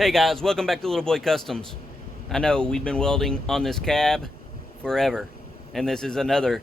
Hey guys, welcome back to Little Boy Customs. I know we've been welding on this cab forever, and this is another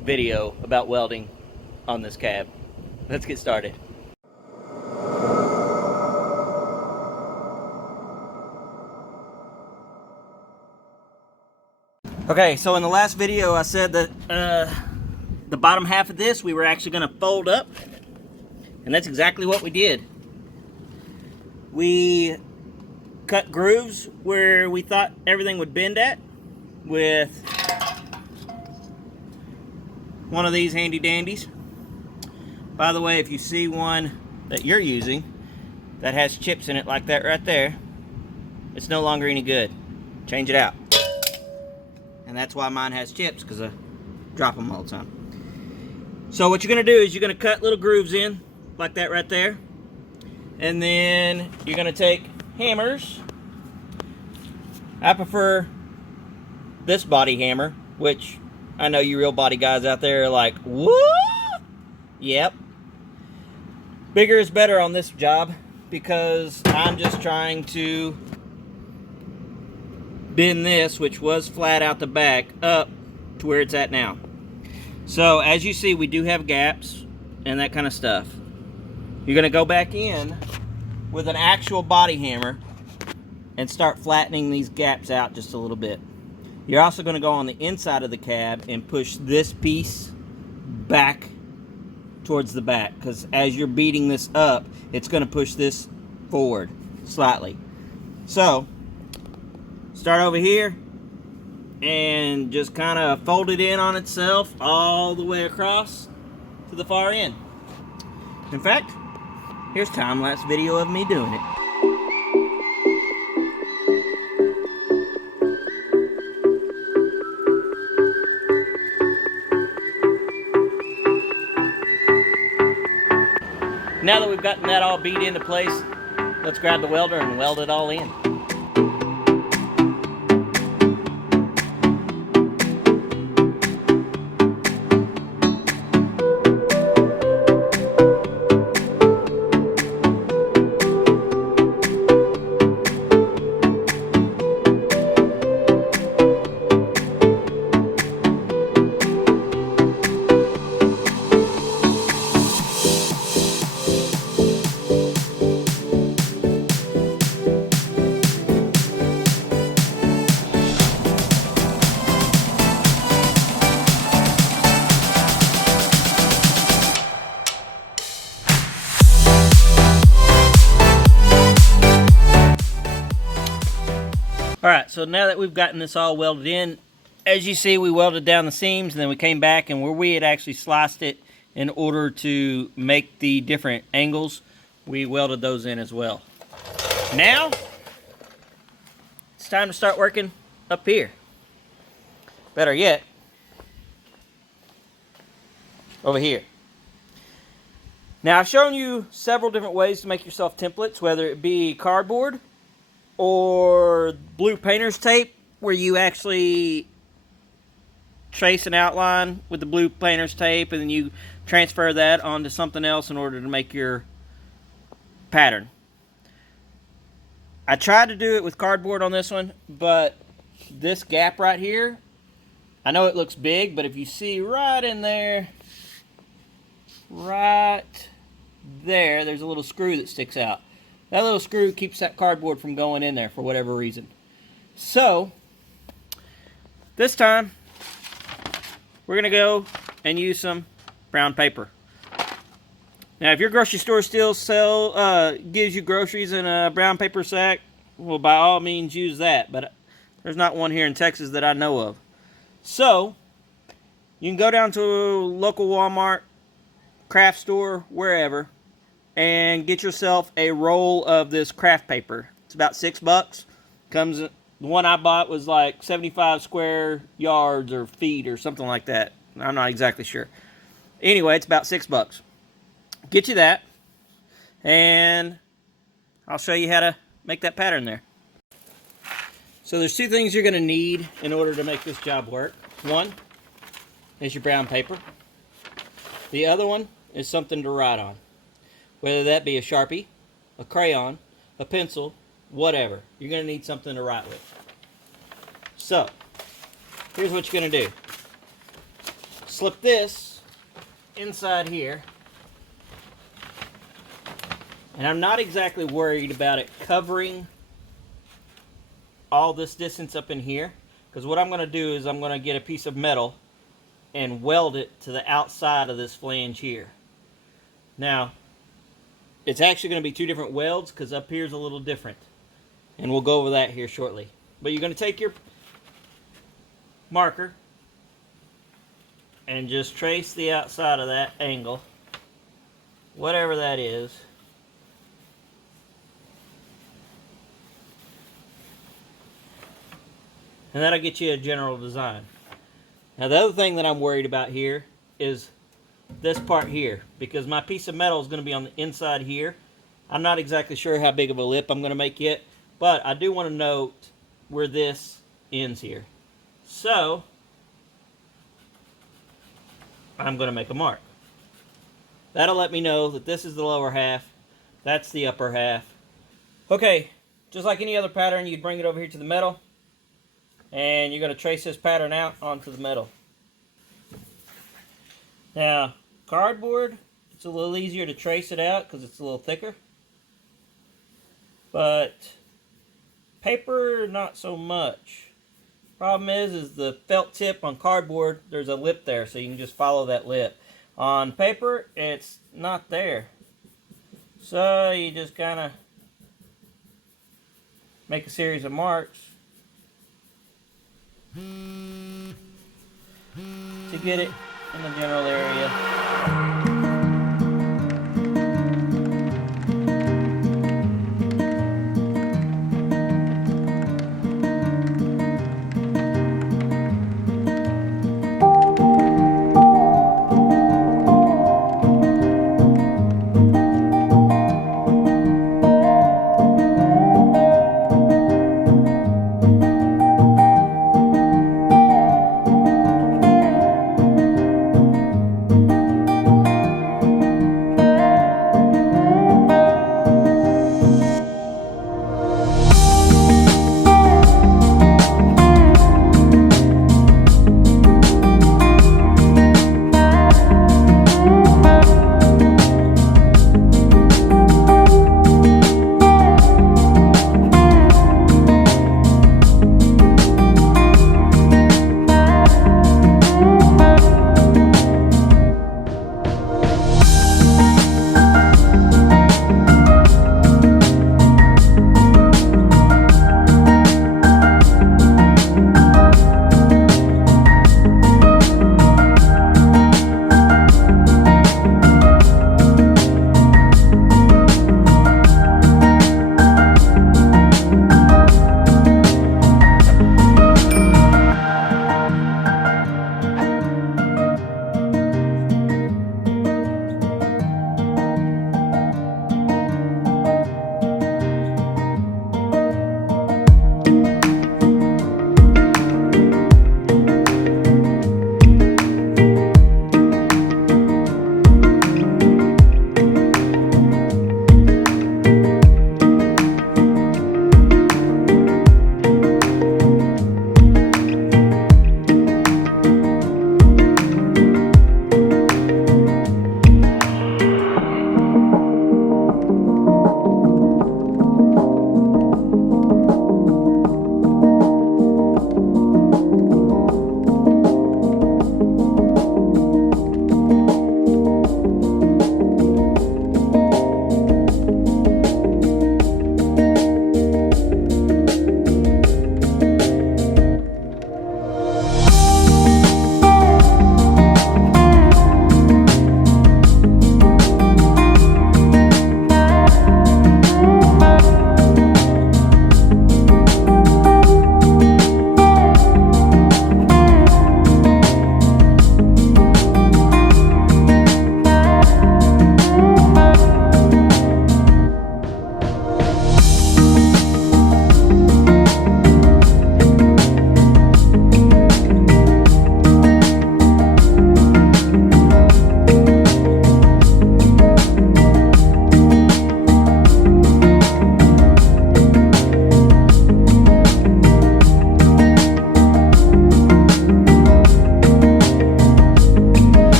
video about welding on this cab. Let's get started. Okay, so in the last video I said that the bottom half of this we were actually going to fold up, and that's exactly what we did. We cut grooves where we thought everything would bend at with one of these handy dandies. By the way, if you see one that you're using that has chips in it like that right there, it's no longer any good. Change it out. And that's why mine has chips, because I drop them all the time. So what you're going to do is you're going to cut little grooves in like that right there. And then you're going to take hammers. I prefer this body hammer, which I know you real body guys out there are like, what? Yep. Bigger is better on this job because I'm just trying to bend this, which was flat out the back, up to where it's at now. So as you see, we do have gaps and that kind of stuff. You're going to go back in with an actual body hammer and start flattening these gaps out just a little bit. You're also going to go on the inside of the cab and push this piece back towards the back, because as you're beating this up, it's going to push this forward slightly. So start over here and just kind of fold it in on itself all the way across to the far end. In fact, here's a time-lapse video of me doing it. Now that we've gotten that all beat into place, let's grab the welder and weld it all in. Alright, so now that we've gotten this all welded in, as you see, we welded down the seams, and then we came back, and where we had actually sliced it in order to make the different angles, we welded those in as well. Now, it's time to start working up here. Better yet, over here. Now, I've shown you several different ways to make yourself templates, whether it be cardboard or blue painter's tape, where you actually trace an outline with the blue painter's tape and then you transfer that onto something else in order to make your pattern. I tried to do it with cardboard on this one, but this gap right here, I know it looks big, but if you see right in there, right there, there's a little screw that sticks out. That little screw keeps that cardboard from going in there for whatever reason. So, this time, we're going to go and use some brown paper. Now, if your grocery store still gives you groceries in a brown paper sack, well, by all means use that. But there's not one here in Texas that I know of. So, you can go down to a local Walmart, craft store, wherever, and get yourself a roll of this craft paper. It's about $6. Comes, the one I bought was like 75 square yards or feet or something like that. I'm not exactly sure. Anyway, it's about $6. Get you that, and I'll show you how to make that pattern there. So there's two things you're going to need in order to make this job work. One is your brown paper. The other one is something to write on. Whether that be a Sharpie, a crayon, a pencil, whatever. You're going to need something to write with. So, here's what you're going to do. Slip this inside here. And I'm not exactly worried about it covering all this distance up in here. Because what I'm going to do is I'm going to get a piece of metal and weld it to the outside of this flange here. Now, it's actually going to be two different welds because up here is a little different. And we'll go over that here shortly. But you're going to take your marker and just trace the outside of that angle, whatever that is. And that'll get you a general design. Now the other thing that I'm worried about here is this part here, because my piece of metal is going to be on the inside here. I'm not exactly sure how big of a lip I'm going to make yet, but I do want to note where this ends here. So I'm going to make a mark. That'll let me know that this is the lower half, that's the upper half. Okay, just like any other pattern, you'd bring it over here to the metal, and you're going to trace this pattern out onto the metal. Now, cardboard, it's a little easier to trace it out because it's a little thicker. But paper, not so much. Problem is the felt tip on cardboard, there's a lip there, so you can just follow that lip. On paper, it's not there. So you just kind of make a series of marks to get it in the general area.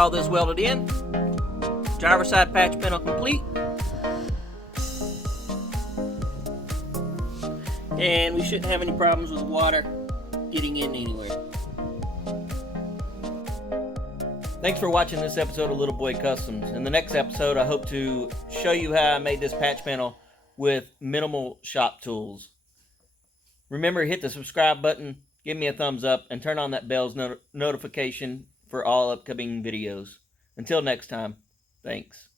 all this welded in. Driver side patch panel complete. And we shouldn't have any problems with water getting in anywhere. Thanks for watching this episode of Little Boy Customs. In the next episode, I hope to show you how I made this patch panel with minimal shop tools. Remember, hit the subscribe button, give me a thumbs up, and turn on that bell's notification for all upcoming videos. Until next time, thanks.